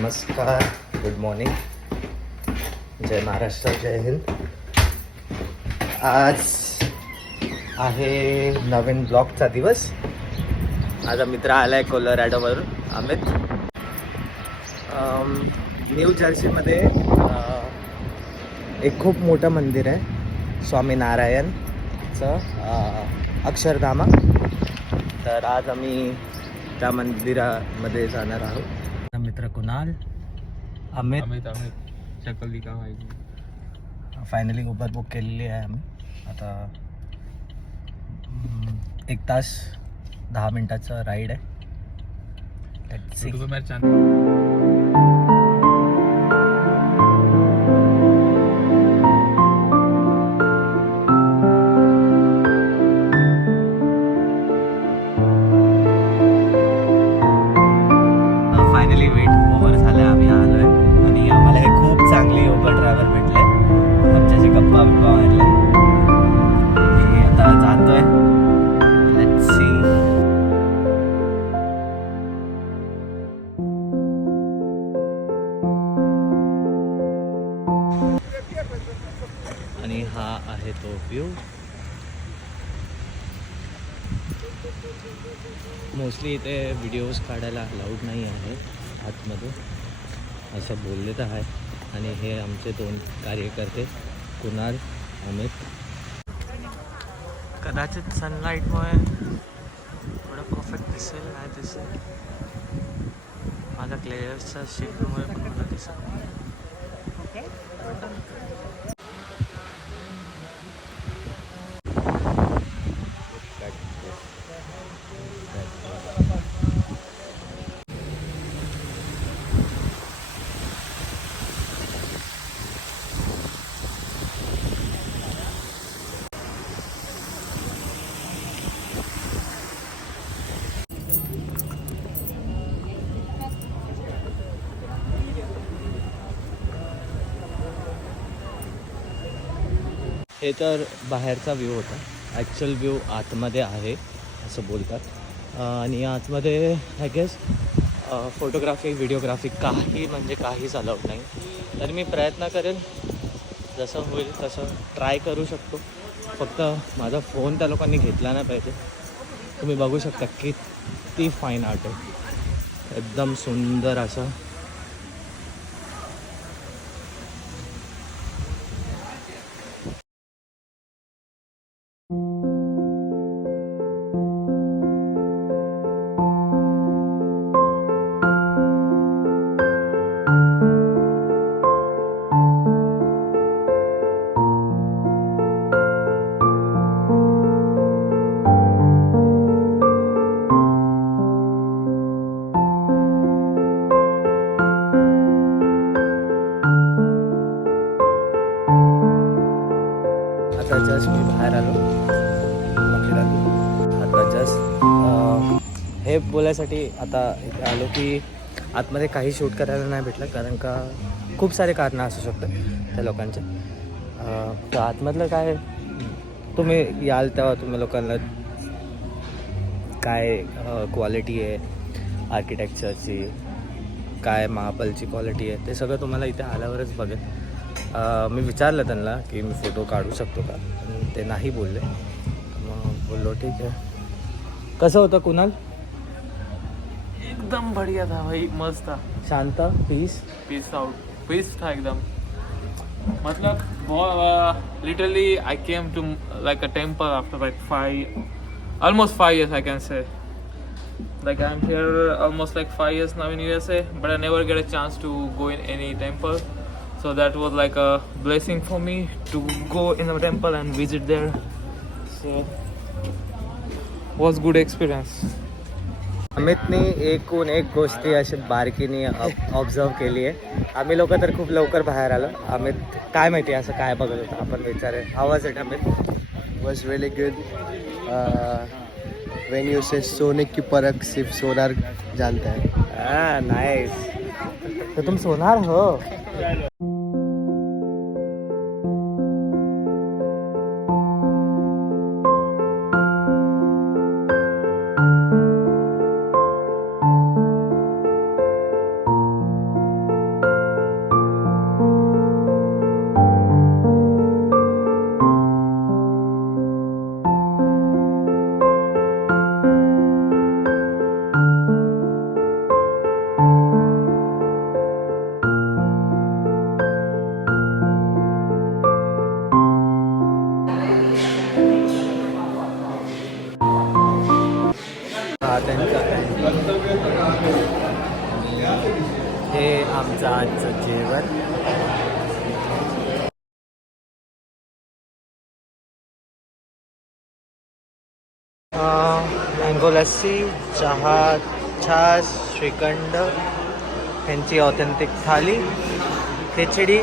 नमस्कार, good morning, जय महाराष्ट्र, जय हिंद. आज आहे नवीन ब्लॉगचा दिवस. माझा मित्र आला आहे कोलोरॅडोवरून, अमित. न्यू जर्सीमध्ये एक खूप मोठं मंदिर आहे स्वामीनारायणचं, अक्षरधामा. तर आज आम्ही त्या मंदिरामध्ये जाणार आहोत. मित्र कुणाल, अमित शकल का माहिती. फायनली उबर बुक केलेली आहे आम्ही. आता 1 तास 10 मिनिटाचं राईड आहे. फायनली वेट ओव्हर झालं, आम्ही आलो आहे आणि आम्हाला हे खूप चांगली उबर ड्रायव्हर भेटले. आमच्याशी गप्पा मारल्या आणि आता जातोय. Let's see. आणि हा आहे तो व्ह्यू. मोस्टली इथे व्हिडिओज काढायला अलाउड नाही आहे आतमधून, असं बोलले तर आहे. आणि हे आमचे 2 कार्यकर्ते, कुणाल, अमित. कदाचित सनलाईटमुळे थोडं परफेक्ट दिसेल, नाही दिसेल. माझ्या क्लेअरच्या शेपमुळे पण मला दिसत नाही. हे तर बाहेरचा व्ह्यू होता. ॲक्च्युअल व्ह्यू आतमध्ये आहे असं बोलतात. आणि आतमध्ये आय गेस फोटोग्राफी, व्हिडिओग्राफी काही म्हणजे काहीच अलाउड नाही. तर मी प्रयत्न करेल, जसं होईल तसं ट्राय करू शकतो. फक्त माझा फोन त्या लोकांनी घेतला नाही पाहिजे. तुम्ही बघू शकता किती फाईन आर्ट आहे, एकदम सुंदर असं. आता जस्ट मी बाहेर आलो मंदिरातून. आता जस्ट हे बोलायसाठी आता इथे आलो की आतमध्ये काही शूट करायला नाही भेटलं, कारण का खूप सारे कारणं असू शकतात त्या लोकांचे. तर आतमधलं काय, तुम्ही याल तेव्हा तुम्ही लोकांना काय क्वालिटी आहे आर्किटेक्चरची, काय महाबलची क्वालिटी आहे, ते सगळं तुम्हाला इथे आल्यावरच बघेल. मी विचारलं त्यांना की मी फोटो काढू शकतो का, आणि ते नाही बोलले. मग बोललो ठीक आहे. कसं होतं कुणाल? एकदम बढ़िया था भाई, मस्त था. शांत, पीस आउट, पीस था एकदम. मतलब literally I came to like a temple after like almost 5 years I can say. Like I'm here almost like 5 years now in USA, but I never get a chance to go in any temple. So that was like a blessing for me to go in a temple and visit there. So was good experience. अमितनी एकूण एक गोष्टी अशी बारकीने observe केली आहे. आम्ही लोक तर खूप लवकर बाहेर आलो. अमित काय माहिती असं काय बघत होता, आपण विचारे. आवाज आहे Amit. Was really good. When you say सोने की परख सिर्फ सोनार जानता है. नाइस. तो तुम सोनार हो. आमचं आजचं जेवण. मँगो लस्सी, चहा, छास, श्रीखंड, ह्यांची ऑथेंटिक थाली, खिचडी